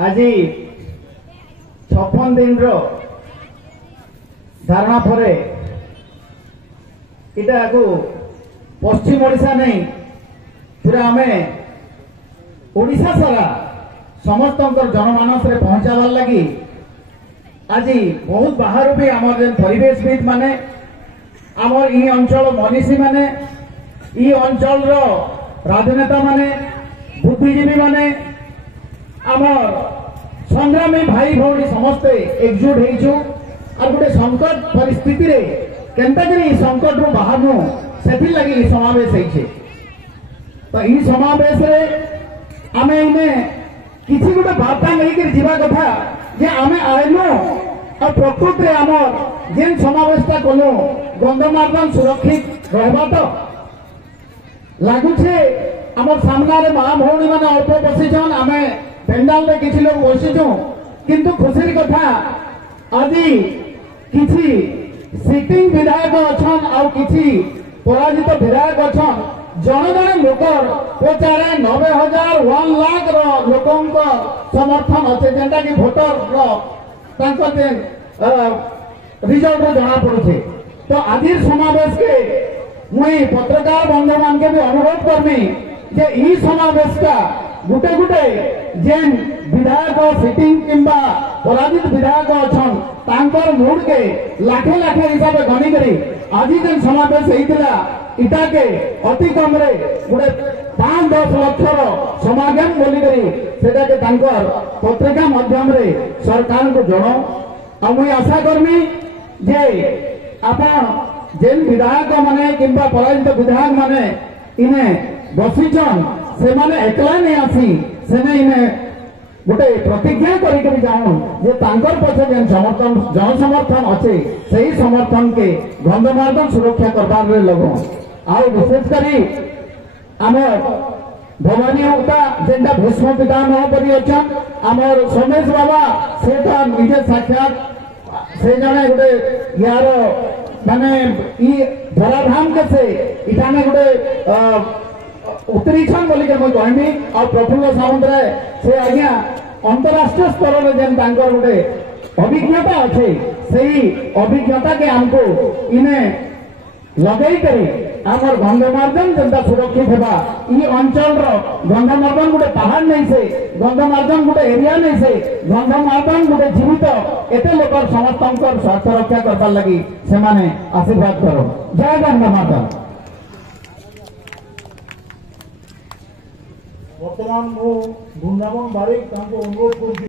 आज 56 दिन धारणा पर इटा को पश्चिम ओडिशा नहीं पूरा आम ओडिशा सारा समस्त जनमानस रे पहुंचाबार लगी आज बहुत बाहर भी आम परिवेशविद माने आमर ई अंचल मनीषी माने ई अंचल राजनेता माने बुद्धिजीवी माने आमर संग्रामी भाई भौणी समस्ते एकजुट होइछु और गोटे संकट परिस्थिति रे केंताकरी संकट रू बाहरनु सेथि लगी समावेश होइछे। तो ई समावेश रे आमे इने किसी गोटे वार्ता लेकर जीवा कथा जे आमे आइनु और प्रकृति रे आमर जेन समावेशटा कलु गंधमार्दन सुरक्षित रहबा तो लागुछे आमर सामना रे मां भौणी माने अल्प बसिछन आमे पेंडाल में किसी लोग बसिछु किंतु खुशी कथा आज किसी सिटिंग विधायक अच्छन आउ किसी पराजित विधायक अच्छन जन जन लोक पचारे 90,000 1 लाख लोक समर्थन अच्छे जेनटा कि भोटर रिजल्ट जना पड़े। तो आज समावेश के मुई पत्रकार बंधु मान के भी अनुरोध करमी जे ई समावेश का गुटे गुटे जेन विधायक सिटिंग किंबा पराजित विधायक अच्छन तांकर मूड के लाखे लाखे हिसाब से गणी करी आज जेन समावेश होइतिला इटा के अति कम रे गुटे 5-10 लाख समागम बोली करी सेटा के तांकर पत्रिका माध्यम रे सरकार को जणो आ मुई आशा करमी जे आपण जेन विधायक माने किंबा पराजित विधायक माने इने बसिछन से माने एकला नहीं आसी सेने इने गोटे प्रतिज्ञा करी जाऊं जे तांकर पछे जेन समर्थन जन समर्थन अच्छे सही समर्थन के गंधमार्दन सुरक्षा करबार रे लगो आ विशेष करी आमर भवानी होता जेनटा भीष्म पितामह परी अच्छन आमर सोमेश बाबा से तो निजे साक्षात से जने गोटे यार माने ई धराधाम के से इठाने गोटे उत्तरीछन बोली के मैं कहमी और प्रफुल्ल सामंत से आज्ञा अंतरराष्ट्रीय स्तर में जेन तांकर गोटे अभिज्ञता अच्छे सही अभिज्ञता के हमको इने लगई करी आमर गंधमार्दन जनता सुरक्षित होगा ई अंचल गंधमार्दन गोटे पहाड़ नहीं से गंधमार्दन गोटे एरिया नहीं से गंधमार्दन गोटे जीवित एते लोक समस्त स्वार्थ रक्षा करबार लगी से माने आशीर्वाद करो। जय गंधमार्दन। बर्तमान मु वृंदावन बारिक अनुरोध कर